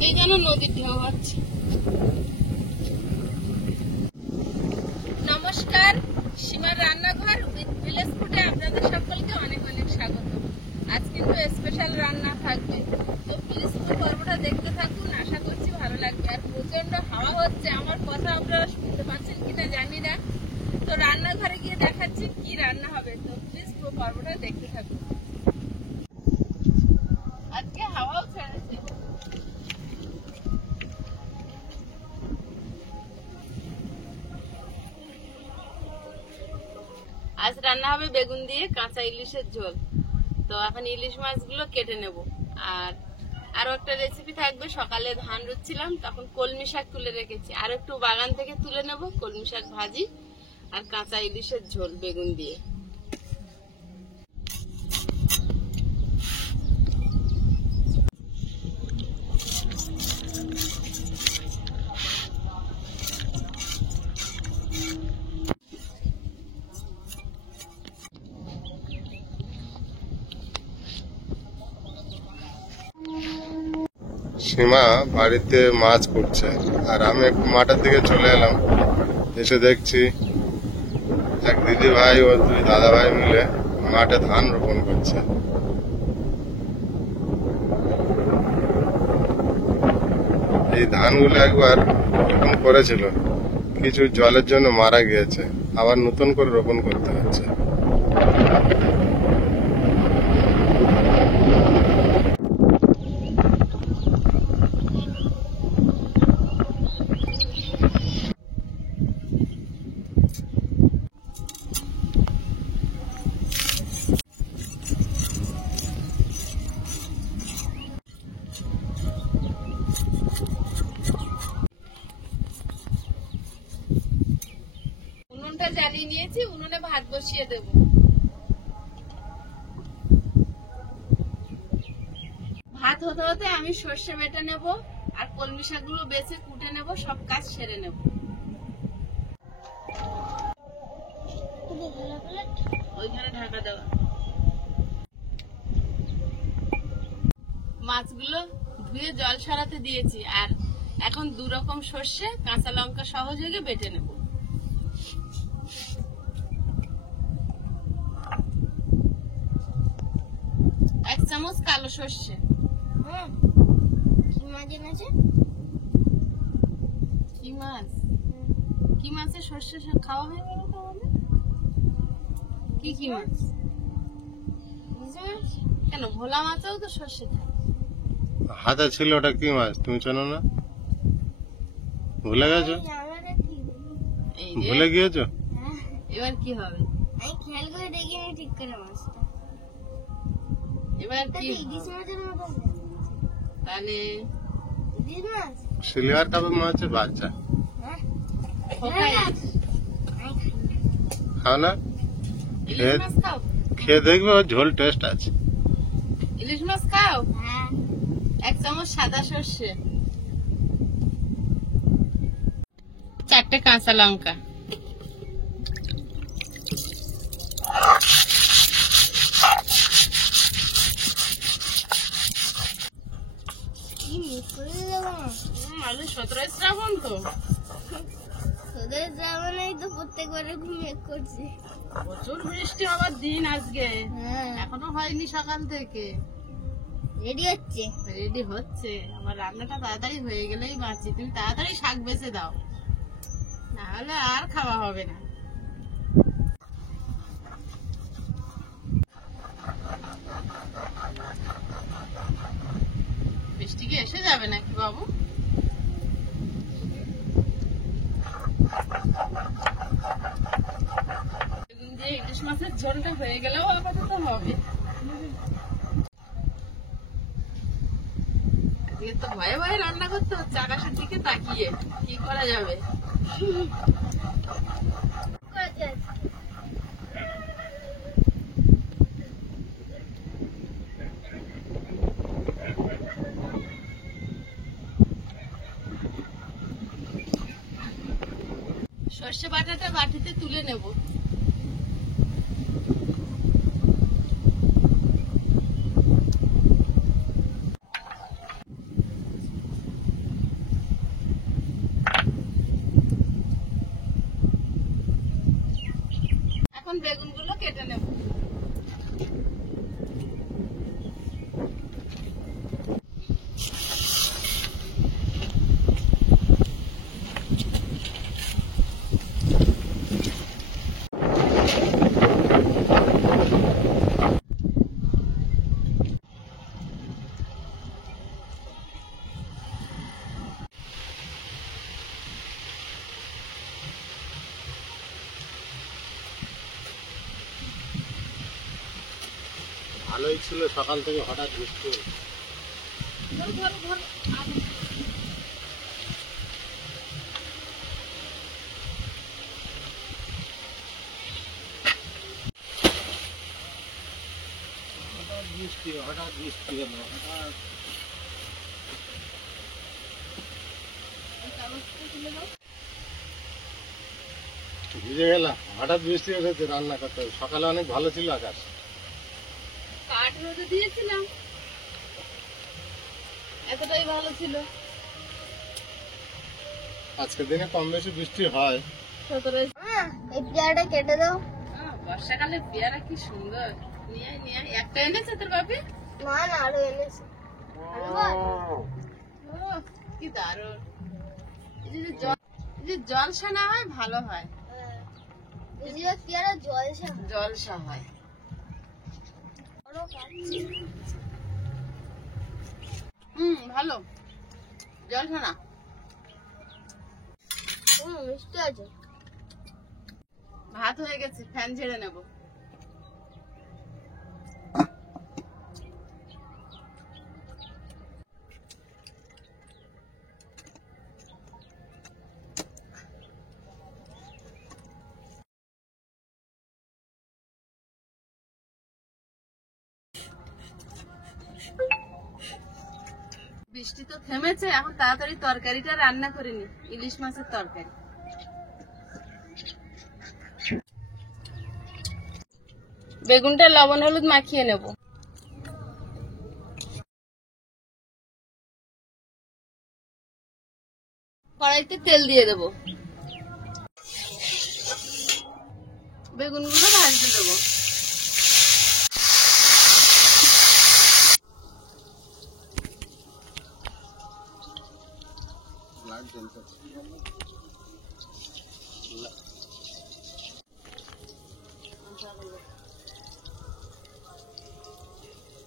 কে যেন নদীর ঢেউ হচ্ছে। নমস্কার, সীমার রান্নাঘর উইথ ভিলেজ ফুডে আপনাদের সকলকে অনেক অনেক স্বাগত। আজ কিন্তু স্পেশাল রান্না থাকবে, তো প্লিজ পুরো পর্বটা দেখতে থাকুন, আশা করছি ভালো লাগবে। আর প্রচন্ড হাওয়া হচ্ছে, আমার কথা আপনারা শুনতে পাচ্ছেন কিনা জানি না। তো রান্নাঘরে গিয়ে দেখাচ্ছি কি রান্না হবে, তো প্লিজ পুরো পর্বটা দেখতে থাকুন। আজকে হাওয়াও ছেড়েছে। আজ রান্না হবে বেগুন দিয়ে কাঁচা ইলিশের ঝোল। তো এখন ইলিশ মাছগুলো কেটে নেব। আর আরো একটা রেসিপি থাকবে, সকালে ধান রুচ্ছিলাম তখন কলমি শাক তুলে রেখেছি, আর একটু বাগান থেকে তুলে নেব, কলমি শাক ভাজি আর কাঁচা ইলিশের ঝোল বেগুন দিয়ে। সীমা বাড়িতে মাছ করছে আর আমি একটু মাঠের দিকে চলে এলাম। এসে দেখছি এক দিদি ভাই ও দুই দাদা ভাই মিলে মাঠে ধান রোপণ করছে। এই ধানগুলো একবার রোপণ করেছিল, কিছু জলের জন্য মারা গিয়েছে, আবার নতুন করে রোপণ করতে হচ্ছে। উনুনটা জ্বালিয়ে নিয়েছি, উনুনে ভাত বসিয়ে দেব। ভাত হতে হতে আমি সর্ষে বেটে নেব আর কলমি শাকগুলো বেছে কুটে নেব, সব কাজ সেরে নেব। ওইখানে ঢাকা দেওয়া। মাছগুলো ধুয়ে জল সরাতে দিয়েছি, আর এখন 2 রকম সর্ষে কাঁচা লঙ্কা সহযোগে বেটে নেব। এক চামচ কালো সর্ষে। কি মাছ এনেছে? কি মাছ? কি মাছের সর্ষে খাওয়া হয় বলো তো আমাদের? কি কি মাছ? কেন, ভোলা মাছেও তো সর্ষে খায়। হাতে ছিল ওটা কি মাছ তুমি জানো না? ভুলে গেছো? এই যে, ভুলে গিয়েছো? এবার কি হবে? আমি খেয়াল করে দেখিনি ঠিক করে মাছটা। এবার কি ইলিশ মাছের মতন তাহলে? ইলিশ মাছ? সিলভার কাপের মাছের বাচ্চা। খোকাই। খাও না, ইলিশ মাছ খাও? খেয়ে দেখবে ওর ঝোল টেস্ট আছে। ইলিশ মাছ খাও? হ্যাঁ। 1 চামচ সাদা সর্ষে, 4টে কাঁচা লঙ্কা, কি মিস করে দেবো? আলু 17 শ্রাবণ তো তোদের যাওয়াই তো প্রত্যেকবার এরকম মেঘ করছে। প্রচুর বৃষ্টি হওয়ার দিন আজকে, হ্যাঁ, এখনো হয়নি সকাল থেকে। রেডি হচ্ছে। রেডি হচ্ছে, আমার রান্নাটা তাড়াতাড়ি হয়ে গেলেই বাঁচি। তুমি তাড়াতাড়ি শাক বেছে দাও, না হলে আর খাওয়া হবে না। বৃষ্টি কি এসে যাবে নাকি বাবু? ইলিশ মাছের ঝোলটা হয়ে গেলেও আপাতত হবে। আজকে তো ভয়ে ভয়ে রান্না করতে হচ্ছে, আকাশের দিকে তাকিয়ে। কি করা যাবে? সর্ষে বাটাটা বাটিতে তুলে নেব। ভালোই ছিল, সকাল থেকে হঠাৎ বৃষ্টি হলো। হঠাৎ বৃষ্টি হলো, হঠাৎ ভিজে গেলাম। হঠাৎ বৃষ্টি এসেছে, রান্না করতে হবে। সকালে অনেক ভালো ছিল আকাশ। কাঠ রোদে দিয়েছিলাম, এতটাই ভালো ছিল। আজকের দিনে কম বেশি বৃষ্টি হয়। 17 এই পেয়ারাটা কেটে দাও। বর্ষাকালে পেয়ারা কি সুন্দর। নিয়ে নিয়ে একটা এনেছে তোর বাপি? না না, আরো এনেছে। কি দারুণ। এই যে জলসা না হয় ভালো হয়, বেশিরভাগ পেয়ারা জলসা হয়। জলসা হয়। বড় খাচ্ছি। ভালো জলসা না। মিষ্টি আছে। ভাত হয়ে গেছে, ফ্যান ঝেড়ে নেব। বৃষ্টি তো থেমেছে, এখন তাড়াতাড়ি তরকারিটা রান্না করে নি। ইলিশ মাছের তরকারি। বেগুনটা লবণ হলুদ মাখিয়ে নেব। কড়াইতে তেল দিয়ে দেব। বেগুনগুলো ভাজতে দেবো।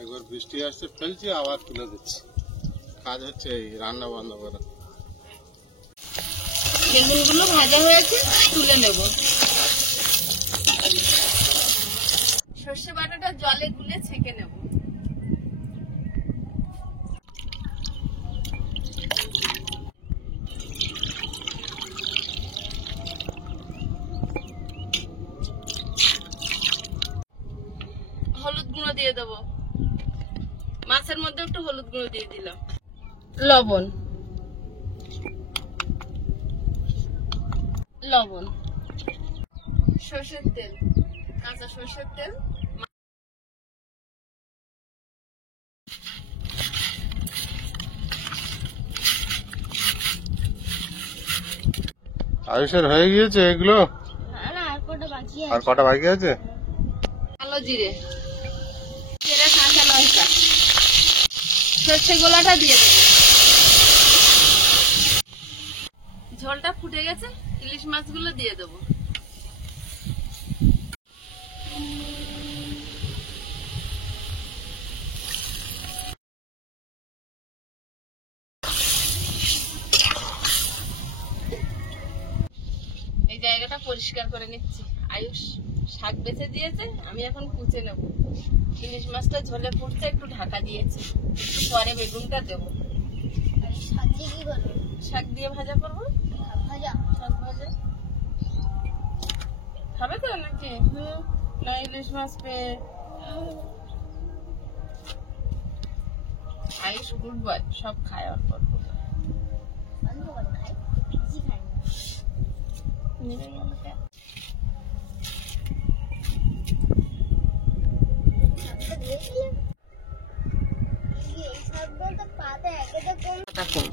একবার বৃষ্টি আসছে, ফেলছি, আবার তুলে দিচ্ছি। কাজ হচ্ছে এই রান্না বন্ধ করা। বেগুনগুলো ভাজা হয়েছে, তুলে নেব। সর্ষে বাটাটা জলে গুলে ছেঁকে নেব। হলুদ গুঁড়ো দিয়ে দেবো। মাছের মধ্যে একটু হলুদ গুঁড়ো দিয়ে দিলাম। লবণ, লবণ, সর্ষের তেল, কাঁচা সর্ষের তেল। আয়ুষের হয়ে গিয়েছে এগুলো? না, আর কটা বাকি আর আছে। কটা বাকি আছে? কালো জিরে, জিরে, কাঁচা লঙ্কা, সর্ষে গোলাটা দিয়ে দেবো। ঝোলটা ফুটে গেছে, ইলিশ মাছগুলো দিয়ে দেবো। এই জায়গাটা পরিষ্কার করে নিচ্ছি। আয়ুষ শাক বেছে দিয়েছে, আমি এখন কুচে নেব। ইলিশ মাছটা ঝোলে ফুটছে, একটু ঢাকা দিয়েছি। একটু পরে বেগুনটা দেবো। সাজি কি করবে? শাক দিয়ে ভাজা করবো। ভাজা। শাক ভাজা খাবে তো নাকি? না ইলিশ মাছ পেয়ে। আয়ুষ গুড বয়, সব খায় অল্প অল্প। অন্য করে খাই, বেশি খাই না। নিবে গেল কেন? শাকটা দিয়েছিলাম। এই শাকগুলো তো পাতা একেতে কম। পাতা কম,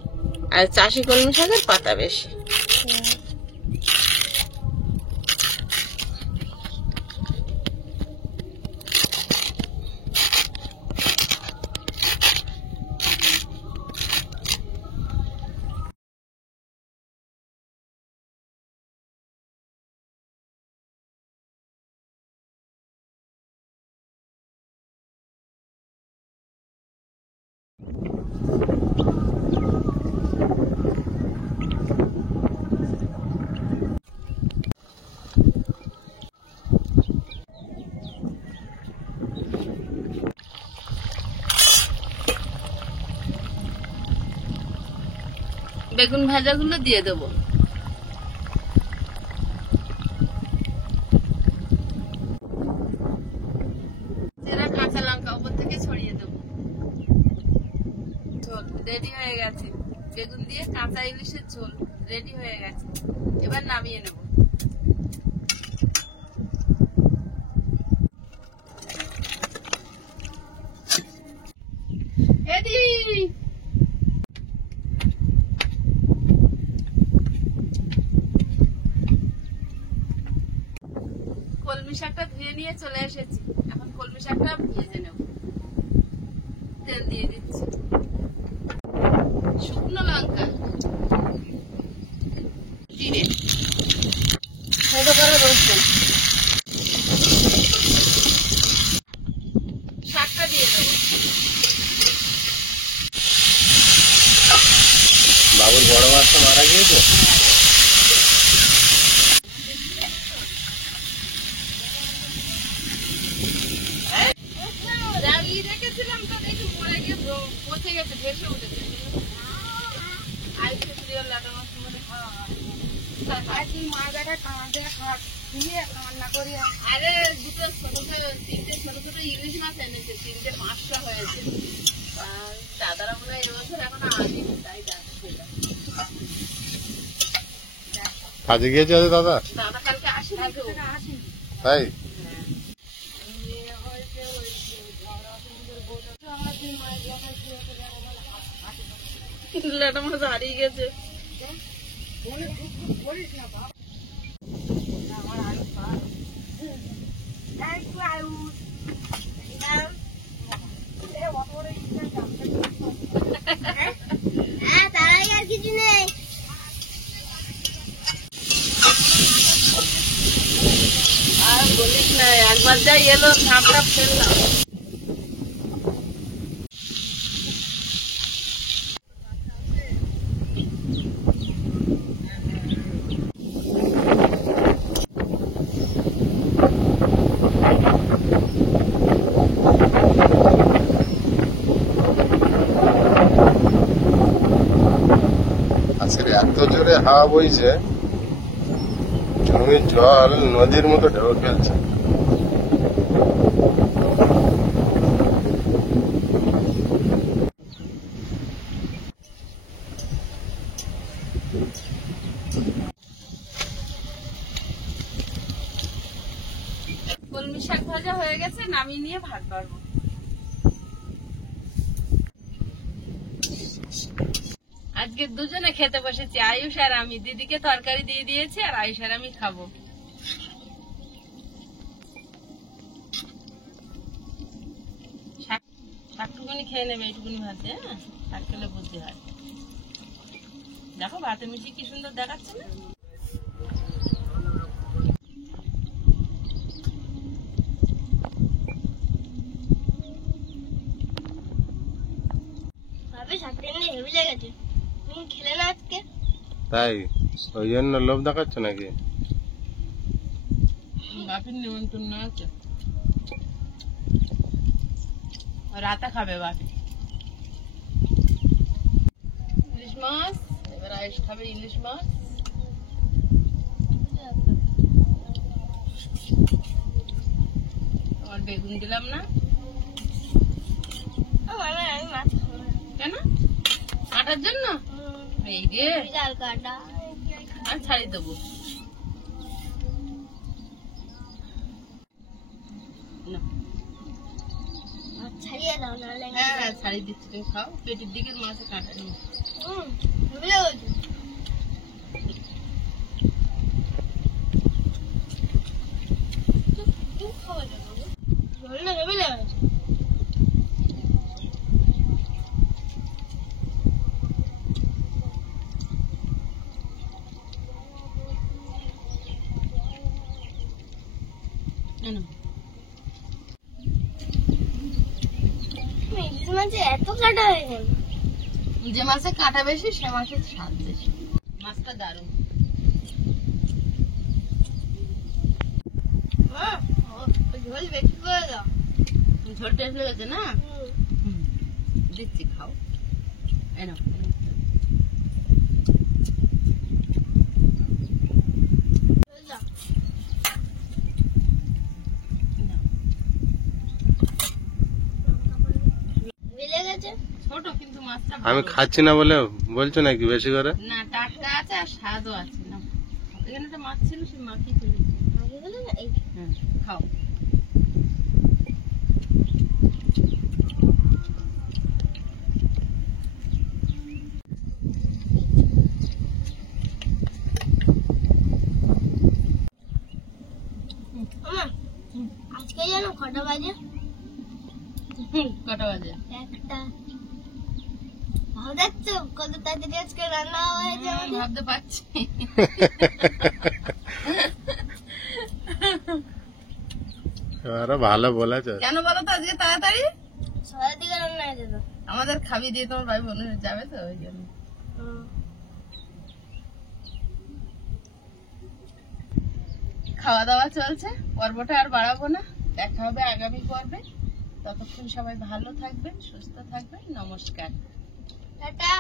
আর চাষি কলমি শাকের পাতা বেশি। বেগুন ভাজাগুলো দিয়ে দেবো। চেরা কাঁচা লঙ্কা উপর থেকে ছড়িয়ে দেবো। ঝোল রেডি হয়ে গেছে, বেগুন দিয়ে কাঁচা ইলিশের ঝোল রেডি হয়ে গেছে। এবার নামিয়ে নেব। এদি কলমি শাকটা ধুয়ে নিয়ে চলে এসেছি। এখন কলমি শাকটা ভেজে নেব। তেল দিয়ে দিচ্ছি, শুকনো লঙ্কা, জিরে, ছোট করে রসুন, শাকটা দিয়ে দেবো। বাবুর বড় মাছটা মারা গিয়েছে। লাগিয়ে রেখেছিলাম তো, দেখি মরে গিয়ে পচে গেছে, ভেসে উঠেছে। আরে দুটো ছোট তিনটে ছোট ছোট ইলিশ মাছ এনেছে, 3টে 500 হয়েছে। দাদারা মনে হয় এবছর এখন আসেনি, তাই যাচ্ছে। কাজে গিয়েছে আজ দাদা? দাদা কালকে আসেনি তো। তাই লেটা মাছ হারিয়ে গেছে। হ্যাঁ, তারাই আর কিছু নেই। আর বলিস না, একবার যাই এলো ঝাঁপটা ফেললাম। আজকে এত জোরে হাওয়া বইছে, জমির জল নদীর মতো ঢেউ খেলছে। কলমি শাক ভাজা হয়ে গেছে, নামিয়ে নিয়ে ভাত বাড়বো। আজকে দুজনে খেতে বসেছি, আয়ুষ আর আমি। দিদিকে তরকারি দিয়ে দিয়েছি, আর আয়ুষ আর আমি খাবো। শাকটুকুনি খেয়ে নেবে, এইটুকুনি ভাতে। হ্যাঁ, শাক খেলে বুদ্ধি হয়। দেখো ভাতে মিশি কি সুন্দর দেখাচ্ছে না? ভাবে শাকটা এমনি হেভি লেগেছে। তুমি খেলে না আজকে? তাই ওই জন্য লোভ দেখাচ্ছে নাকি? বাপির নিমন্ত্রণ আছে, রাতে খাবে বাপি ইলিশ মাছ। এবার আয়ুষ খাবে ইলিশ মাছ। আমার বেগুন দিলাম না আমি মাছ খাবো না। কেন? কাটার জন্য? এই রে, বিড়াল কাটা। আর ছাড়ি দেবো না। ছাড়িয়ে দাও, নাহলে হ্যাঁ হ্যাঁ, ছাড়ি দিচ্ছি, তুমি খাও। পেটের দিকের মাছে কাটা নেই। হেভি লেগেছে। তুমি খাবে না বাবু? ঝোলটা হেভি লেগেছে। ইলিশ মাছে এত কাটা হয়ে গেল। যে মাছে কাটা বেশি সে মাছের স্বাদ বেশি। মাছটা দারুণ। ঝোল বেশি করে দাও। ঝোল টেস্ট লেগেছে না? দিচ্ছি, খাও। এই নাও। গলে গেছে। ছোট কিন্তু মাছটা আমি ভালো। খাচ্ছি না বলে বলছো নাকি বেশি করে? না, টাটকা আছে আর স্বাদও আছে না। এখানে একটা মাছ ছিল, সেই মাছই ফেলে। আগে গেলে না এই হ্যাঁ, খাও। আমা, আজকে জানো কটা বাজে? কটা বাজে? একটা। ভালো দেখছো কত তাড়াতাড়ি আজকে রান্না হয়েছে আমাদের? ভাবতে পারছি। আরো ভালো বলেছ। কেন বলো তো আজকে তাড়াতাড়ি? সকালের দিকে রান্না হয়েছে তো। আমাদের খাবি দিয়ে তোমার ভাই বোন যাবে তো, ওই জন্য। খাওয়া দাওয়া চলছে, পর্বটা আর বাড়াবো না। দেখা হবে আগামী পর্বে। ততক্ষণ সবাই ভালো থাকবেন, সুস্থ থাকবেন। নমস্কার। টাটা।